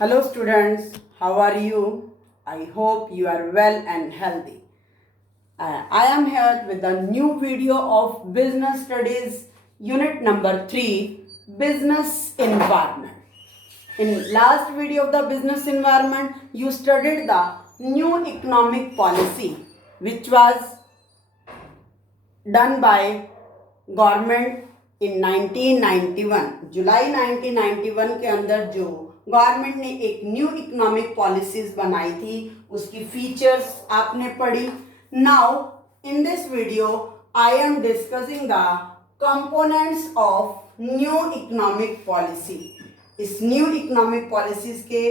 Hello students, how are you? I hope you are well and healthy. I am here with a new video of Business Studies Unit number 3, Business Environment. In last video of the Business Environment, you studied the new economic policy which was done by government in 1991. जुलाई 1991 के अंदर जो government ने एक new economic policies बनाई थी उसकी features आपने पढ़ी. Now in this video I am discussing the components of new economic policy. इस न्यू इकोनॉमिक पॉलिसीज के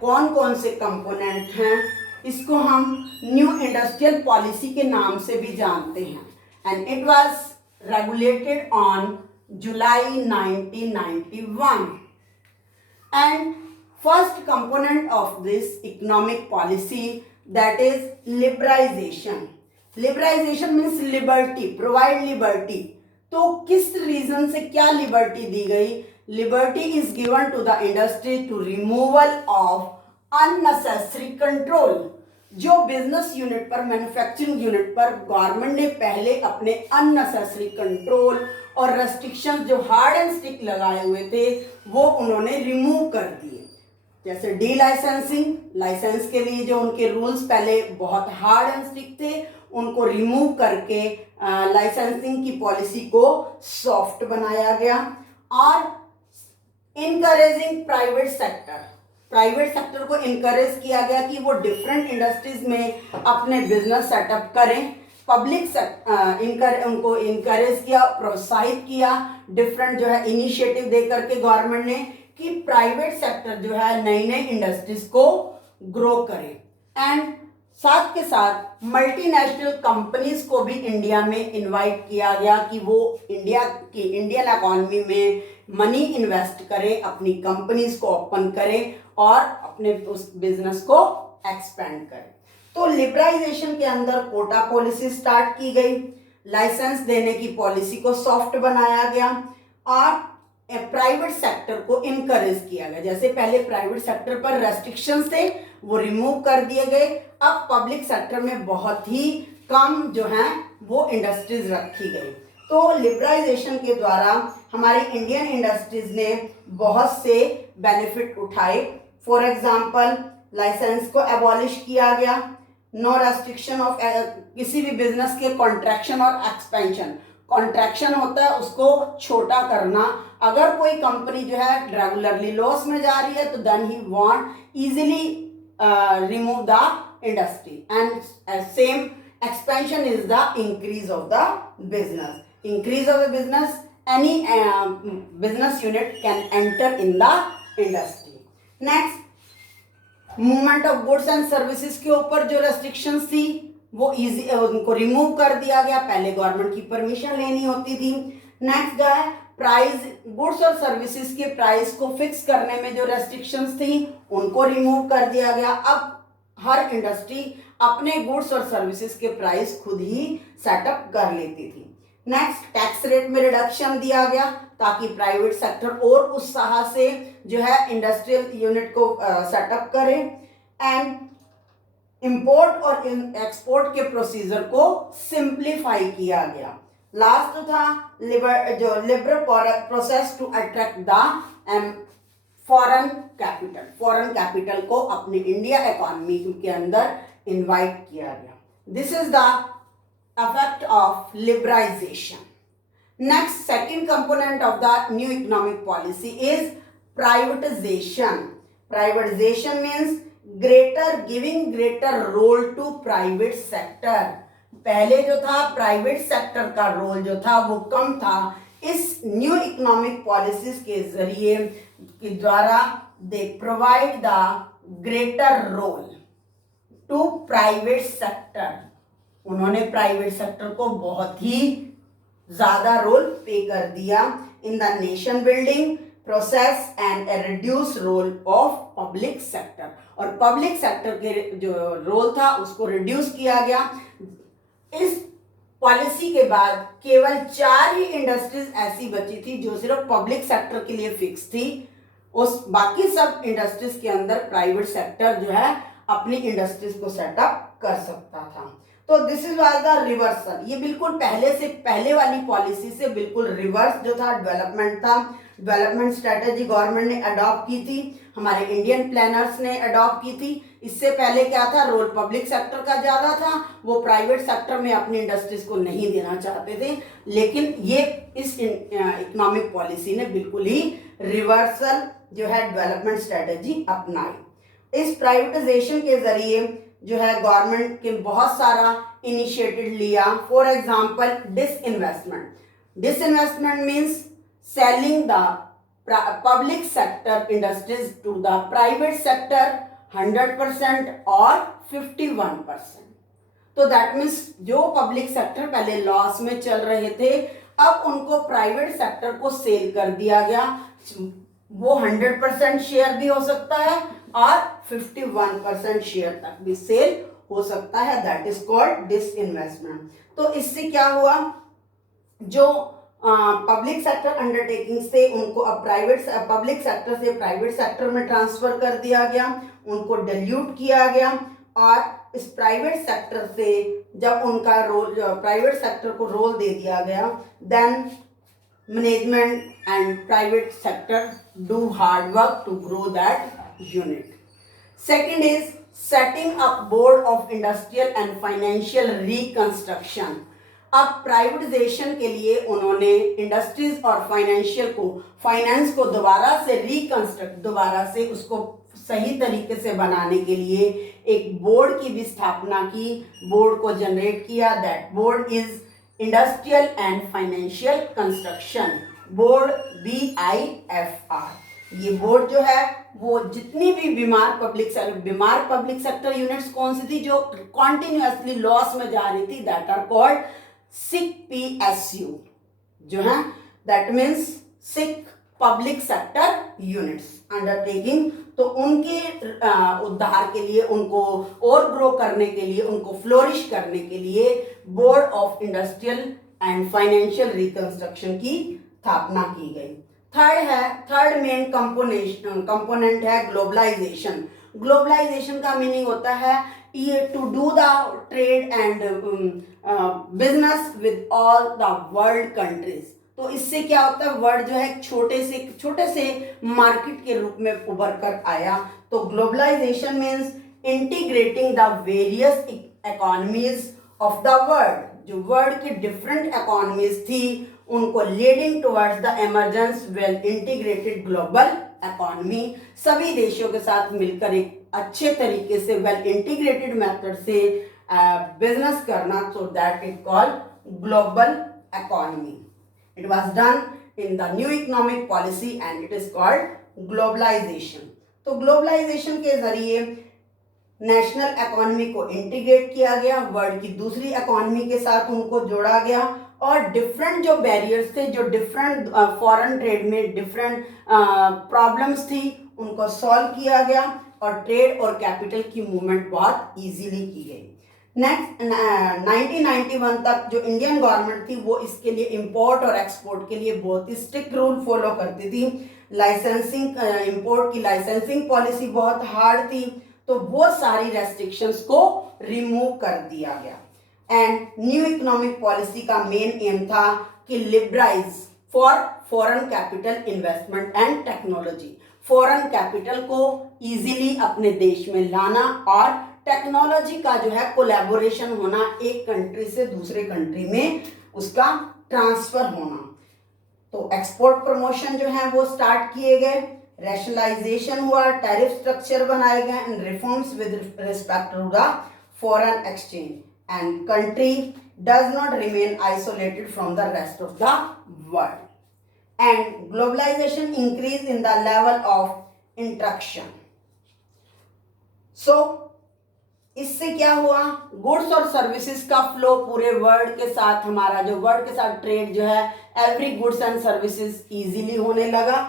कौन कौन से कंपोनेंट हैं, इसको हम न्यू इंडस्ट्रियल पॉलिसी के नाम से भी जानते हैं. And it was regulated on July 1991. And first component of this economic policy, that is liberalization. Liberalization means liberty, provide liberty. तो किस रीजन से क्या लिबर्टी दी गई? Liberty is given to the industry to removal of unnecessary control. जो business unit पर, manufacturing unit पर government ने पहले अपने अननेसेसरी कंट्रोल और रेस्ट्रिक्शंस जो हार्ड एंड स्टिक लगाए हुए थे वो उन्होंने रिमूव कर दिए. जैसे डी लाइसेंसिंग, लाइसेंस के लिए जो उनके रूल्स पहले बहुत हार्ड एंड स्टिक थे उनको रिमूव करके लाइसेंसिंग की पॉलिसी को सॉफ्ट बनाया गया. और इनकरेजिंग प्राइवेट सेक्टर को इनकरेज किया गया कि वो डिफरेंट इंडस्ट्रीज में अपने बिजनेस सेटअप करें. उनको इनकरेज किया, प्रोत्साहित किया, डिफरेंट जो है इनिशिएटिव दे करके गवर्नमेंट ने कि प्राइवेट सेक्टर जो है नई नई इंडस्ट्रीज को ग्रो करे. एंड साथ के साथ मल्टीनेशनल कंपनीज को भी इंडिया में इनवाइट किया गया कि वो इंडियन इकोनॉमी में मनी इन्वेस्ट करें, अपनी कंपनीज को ओपन करें और अपने उस बिजनेस को एक्सपेंड करें. तो लिबरलाइजेशन के अंदर कोटा पॉलिसी स्टार्ट की गई, लाइसेंस देने की पॉलिसी को सॉफ्ट बनाया गया और प्राइवेट सेक्टर को इनकरेज किया गया. जैसे पहले प्राइवेट सेक्टर पर रेस्ट्रिक्शंस थे वो रिमूव कर दिए गए. अब पब्लिक सेक्टर में बहुत ही कम जो है वो इंडस्ट्रीज रखी गई. तो लिबरलाइजेशन के द्वारा हमारी इंडियन इंडस्ट्रीज ने बहुत से बेनिफिट उठाए. फॉर एग्जांपल लाइसेंस को एबॉलिश किया गया, नो रेस्ट्रिक्शन ऑफ किसी भी बिजनेस के कॉन्ट्रैक्शन और एक्सपेंशन. कॉन्ट्रैक्शन होता है उसको छोटा करना. अगर कोई कंपनी जो है रेगुलरली लॉस में जा रही है तो then he want easily remove the industry. And same expansion is the increase of the business. Increase of the business, any business unit can enter in the industry. Next, movement of goods and services के ऊपर जो restrictions थी वो easy उनको remove कर दिया गया. पहले गवर्नमेंट की परमिशन लेनी होती थी. नेक्स्ट जो है प्राइस, गुड्स और सर्विसेज के प्राइस को फिक्स करने में जो रेस्ट्रिक्शंस थी उनको रिमूव कर दिया गया. अब हर इंडस्ट्री अपने गुड्स और सर्विसेज के प्राइस खुद ही सेटअप कर लेती थी. नेक्स्ट, टैक्स रेट में रिडक्शन दिया गया ताकि प्राइवेट सेक्टर और उत्साह से जो है इंडस्ट्रियल यूनिट को सेटअप करे. एंड इंपोर्ट और एक्सपोर्ट के प्रोसीजर को सिंप्लीफाई किया गया. लास्ट था liberal process to attract the foreign capital को अपने इंडिया इकोनॉमी के अंदर इनवाइट किया गया. This is the effect of liberalization. Next, second component of the new economic policy is privatization. Privatization means giving greater role to private sector. पहले जो था private sector का रोल जो था वो कम था. इस न्यू इकोनॉमिक पॉलिसीज के जरिए के द्वारा they provide the greater role to private sector. उन्होंने प्राइवेट सेक्टर को बहुत ही ज्यादा रोल पे कर दिया in the nation building process and a reduce role of public sector. और पब्लिक सेक्टर के जो रोल था उसको रिड्यूस किया गया. इस पॉलिसी के बाद केवल 4 ही इंडस्ट्रीज ऐसी बची थी जो सिर्फ पब्लिक सेक्टर के लिए फिक्स थी. उस बाकी सब इंडस्ट्रीज के अंदर प्राइवेट सेक्टर जो है अपनी इंडस्ट्रीज को सेटअप कर सकता था। तो this is was the reversal, ये बिल्कुल पहले वाली पॉलिसी से बिल्कुल रिवर्स जो था डेवलपमेंट था। डेवलपमेंट स्ट्रेटेजी गवर्नमेंट ने अडॉप्ट की थी, हमारे इंडियन प्लानर्स ने अडॉप्ट की थी। इससे पहले क्या था, रोल पब्लिक सेक्टर का ज्यादा था, वो प्राइवेट सेक्टर में अपनी इंडस्ट्रीज को नहीं देना चाहते थे। लेकिन ये इस इकोनॉमिक पॉलिसी ने बिल्कुल ही रिवर्सल जो है डेवलपमेंट स्ट्रेटेजी अपनाई। इस प्राइवेटाइजेशन के जरिए जो है गवर्नमेंट के बहुत सारा इनिशिएटिव लिया। For example disinvestment means selling the public sector industries to the private sector 100% और 51%। तो दैट मीन्स जो पब्लिक सेक्टर पहले लॉस में चल रहे थे, अब उनको प्राइवेट सेक्टर को सेल कर दिया गया। वो 100% शेयर भी हो सकता है और 51% शेयर तक भी सेल हो सकता है। That is called disinvestment. तो इससे क्या हुआ, जो पब्लिक सेक्टर अंडरटेकिंग से उनको अब पब्लिक सेक्टर से प्राइवेट सेक्टर में ट्रांसफर कर दिया गया, उनको डिल्यूट किया गया। और इस प्राइवेट सेक्टर से जब उनका रोल, प्राइवेट सेक्टर को रोल दे दिया गया, then management and private sector do hard work to grow that unit. Second is setting up board of industrial and financial reconstruction। अब प्राइवेटाइजेशन के लिए उन्होंने इंडस्ट्रीज और फाइनेंस को दोबारा से रिकंस्ट्रक्ट, दोबारा से उसको सही तरीके से बनाने के लिए एक बोर्ड की भी स्थापना की, बोर्ड को जनरेट किया। That board is industrial and financial construction board, BIFR। ये बोर्ड जो है वो जितनी भी बीमार पब्लिक सेक्टर यूनिट्स कौन सी थी जो कॉन्टिन्यूअसली लॉस में जा रही थी, that are called sick PSU जो है, that means sick public sector units undertaking. तो उनके उद्धार के लिए, उनको और ग्रो करने के लिए, उनको फ्लोरिश करने के लिए board of industrial and financial reconstruction की स्थापना की गई। थर्ड मेन कंपोनेंट है ग्लोबलाइजेशन। ग्लोबलाइजेशन का मीनिंग होता है ये to do the trade and business with all the world countries. तो इससे क्या होता है, वर्ल्ड जो है छोटे से मार्केट के रूप में उभर कर आया। तो globalisation means integrating the various economies of the world. जो वर्ल्ड की डिफरेंट इकोनॉमीज थी उनको leading towards the emergence well integrated global economy. सभी देशों के साथ मिलकर एक अच्छे तरीके से वेल इंटीग्रेटेड मेथड से बिजनेस करना, so that it called global economy. It was done in the new economic policy and it is called globalisation. तो ग्लोबलाइजेशन के जरिए नेशनल इकोनॉमी को इंटीग्रेट किया गया, वर्ल्ड की दूसरी इकोनॉमी के साथ उनको जोड़ा गया और डिफरेंट जो बैरियर्स थे, जो डिफरेंट फॉरेन ट्रेड में डिफरेंट प्रॉब्लम्स थी, उनको सॉल्व किया गया और ट्रेड और कैपिटल की मूवमेंट बहुत इजीली की गई। नेक्स्ट 1991 तक जो इंडियन गवर्नमेंट थी वो इसके लिए इंपोर्ट और एक्सपोर्ट के लिए बहुत ही स्ट्रिक्ट रूल फॉलो करती थी। लाइसेंसिंग, इंपोर्ट की लाइसेंसिंग पॉलिसी बहुत हार्ड थी, तो वो सारी रेस्ट्रिक्शंस को रिमूव कर दिया गया। एंड न्यू इकोनॉमिक पॉलिसी का मेन एम था कि liberalise for foreign capital investment and technology. Foreign capital को इजीली अपने देश में लाना और टेक्नोलॉजी का जो है कोलैबोरेशन होना, एक कंट्री से दूसरे कंट्री में उसका ट्रांसफर होना। तो एक्सपोर्ट प्रमोशन जो है वो स्टार्ट किए गए, रैशनलाइजेशन हुआ, टैरिफ स्ट्रक्चर बनाए गए and reforms with respect to the foreign exchange and country does not remain isolated from the rest of the world. And globalization increase in the level of interaction. So इससे क्या हुआ, goods और services का flow पूरे world के साथ, हमारा जो वर्ल्ड के साथ ट्रेड जो है every goods and services easily होने लगा,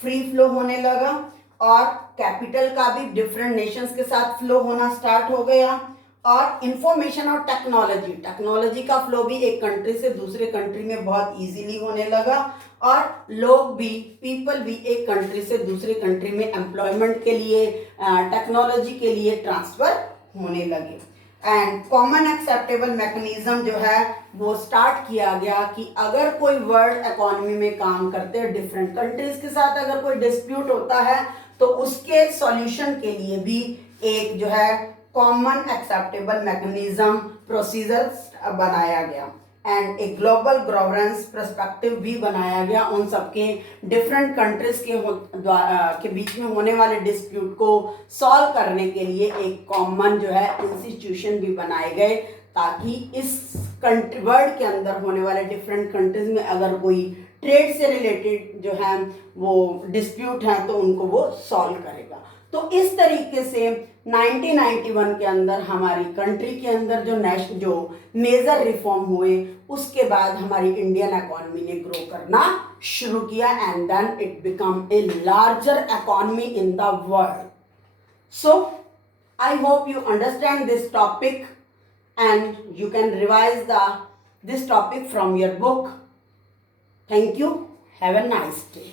फ्री फ्लो होने लगा और कैपिटल का भी डिफरेंट नेशंस के साथ फ्लो होना स्टार्ट हो गया। और इंफॉर्मेशन और टेक्नोलॉजी का फ्लो भी एक कंट्री से दूसरे कंट्री में बहुत इजीली होने लगा, और लोग भी, पीपल भी एक कंट्री से दूसरे कंट्री में एम्प्लॉयमेंट के लिए, टेक्नोलॉजी के लिए ट्रांसफर होने लगे। एंड कॉमन एक्सेप्टेबल मैकेनिज्म जो है वो स्टार्ट किया गया कि अगर कोई वर्ल्ड इकोनॉमी में काम करते हैं, डिफरेंट कंट्रीज के साथ अगर कोई डिस्प्यूट होता है तो उसके सॉल्यूशन के लिए भी एक जो है कॉमन एक्सेप्टेबल मैकेनिज्म प्रोसीजर बनाया गया, एंड एक ग्लोबल गवर्नेंस पर्सपेक्टिव भी बनाया गया उन सबके डिफरेंट कंट्रीज के बीच में होने वाले डिस्प्यूट को सॉल्व करने के लिए एक कॉमन जो है इंस्टीट्यूशन भी बनाए गए, ताकि इस कंट्री वर्ल्ड के अंदर होने वाले डिफरेंट कंट्रीज में अगर कोई ट्रेड से रिलेटेड जो है वो डिस्प्यूट है तो उनको वो सॉल्व करेगा। तो इस तरीके से 1991 के अंदर हमारी कंट्री के अंदर जो मेजर रिफॉर्म हुए, उसके बाद हमारी इंडियन इकोनॉमी ने ग्रो करना शुरू किया, and then it become a larger economy in the world. So I hope you understand this topic and you can revise this topic from your book. Thank you. Have a nice day.